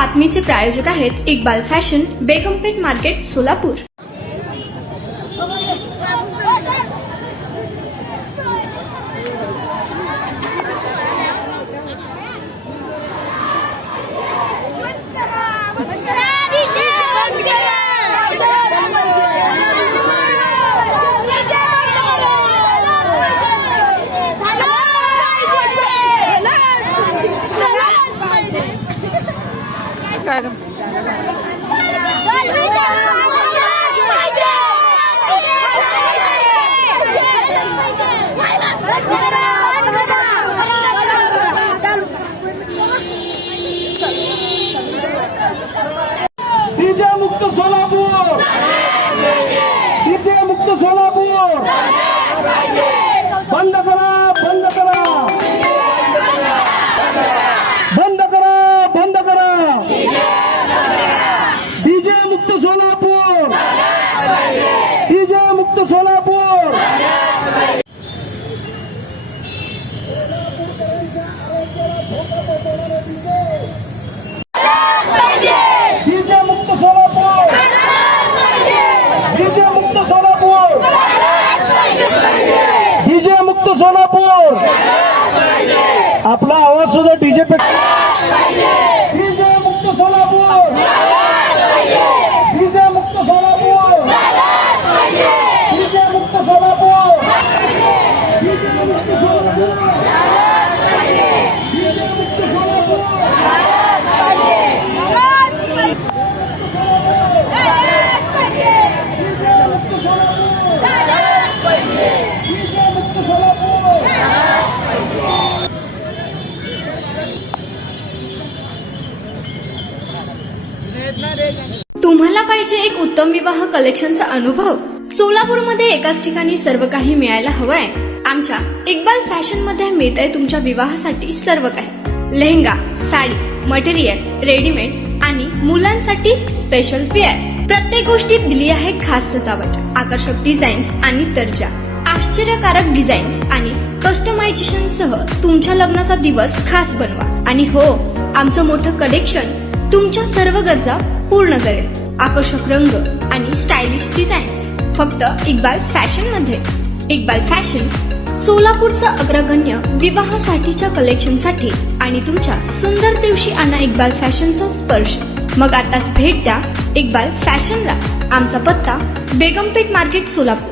बातमीचे प्रायोजक आहेत Iqbal fashion, बेगमपेठ market, Solapur. काय डीजे मुक्त सोलापूर, डीजे मुक्त सोलापूर, बंद करा, बंद करा, बंद करा, बंद करा, डीजे मुक्त सोलापूर, डीजे मुक्त सोलापूर। डीजे मुक्त सोलापूर, डीजे मुक्त सोलापूर, डीजे मुक्त सोलापूर। आपला आवाज सुद्धा डीजे पे। डीजे मुक्त सोलापूर, डीजे मुक्त सोलापूर, डीजे मुक्त सोलापूर, डीजे मुक्त सोलापूर, डीजे मुक्त सोलापूर। तुम्हाला पाहिजे एक उत्तम विवाह कलेक्शनचा अनुभव? सोलापूरमध्ये एकाच ठिकाणी सर्व काही मिळायला हवंय? आमच्या इक्बाल फॅशन मध्ये मिळतंय तुमच्या विवाहासाठी सर्व काही। लेहंगा, साडी, मटेरियल, रेडीमेड आणि मुलांसाठी स्पेशल वेअर। प्रत्येक गोष्टीत दिली आहे खास सजावट, आकर्षक डिझाईन्स आणि दर्जा, आश्चर्यकारक डिझाईन्स आणि कस्टमायझेशन सह तुमच्या लग्नाचा दिवस खास बनवा। आणि हो, आमचं मोठं कलेक्शन तुमच्या सर्व गरजा पूर्ण करेल। आकर्षक रंग आणि स्टायलिश डिझाईन्स फक्त इक्बाल फॅशन मध्ये। इक्बाल फॅशन सोलापूरचा अग्रगण्य विवाहासाठीच्या कलेक्शनसाठी आणि तुमच्या सुंदर दिवशी आणा इक्बाल फॅशनचा स्पर्श। मग आताच भेट द्या इक्बाल फॅशनला। आमचा पत्ता बेगमपेठ मार्केट, सोलापूर।